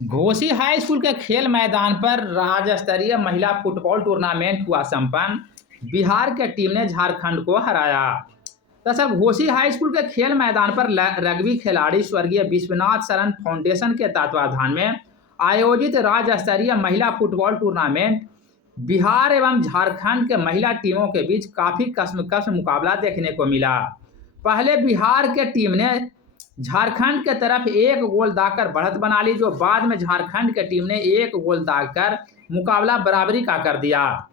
Ghosi high school के खेल मैदान पर राज्य स्तरीय महिला फुटबॉल टूर्नामेंट हुआ संपन्न। बिहार के टीम ने झारखंड को हराया। दरअसल घोसी हाई स्कूल के खेल मैदान पर रग्बी खिलाड़ी स्वर्गीय विश्वनाथ शरण फाउंडेशन के तत्वाधान में आयोजित राज्य स्तरीय महिला फुटबॉल टूर्नामेंट बिहार एवं झारखंड के महिला टीमों के बीच काफी कस्म मुकाबला देखने को मिला। पहले बिहार के टीम ने झारखंड के तरफ एक गोल दागकर बढ़त बना ली, जो बाद में झारखंड की टीम ने एक गोल दागकर मुकाबला बराबरी का कर दिया।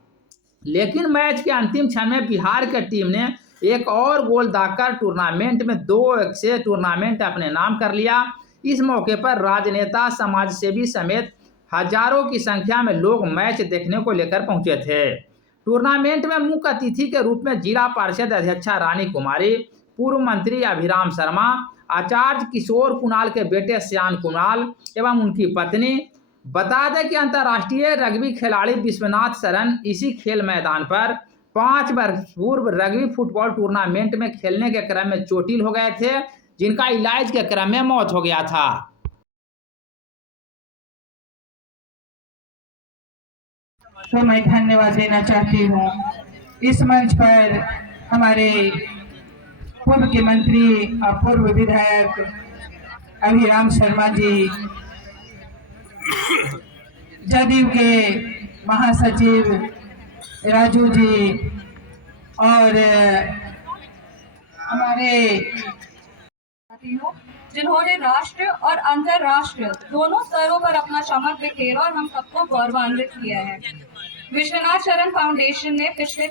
लेकिन मैच के अंतिम क्षण में बिहार की टीम ने एक और गोल दागकर टूर्नामेंट में 2-1 से टूर्नामेंट अपने नाम कर लिया। इस मौके पर राजनेता, समाजसेवी समेत हजारों की संख्या में लोग मैच देखने को लेकर पहुंचे थे। टूर्नामेंट में मुख्य अतिथि के रूप में जिला परिषद अध्यक्षा रानी कुमारी, पूर्व मंत्री अभिराम शर्मा, आचार्य किशोर कुणाल के बेटे श्याम कुणाल एवं उनकी पत्नी। बता दें कि अंतर्राष्ट्रीय रग्बी खिलाड़ी विश्वनाथ शरण इसी खेल मैदान पर 5 वर्ष पूर्व रग्बी फुटबॉल टूर्नामेंट में खेलने के क्रम में चोटिल हो गए थे, जिनका इलाज के क्रम में मौत हो गया था। तो मैं धन्यवाद देना चाहती हूँ इस मंच पर हमारे पूर्व के मंत्री और पूर्व विधायक अभिराम शर्मा जी, जदयू के महासचिव राजू जी और हमारे जिन्होंने राष्ट्र और अंतर्राष्ट्रीय दोनों स्तरों पर अपना चमक बिखेरा और हम सबको गौरवान्वित किया है। विश्वनाथ शरण फाउंडेशन ने पिछले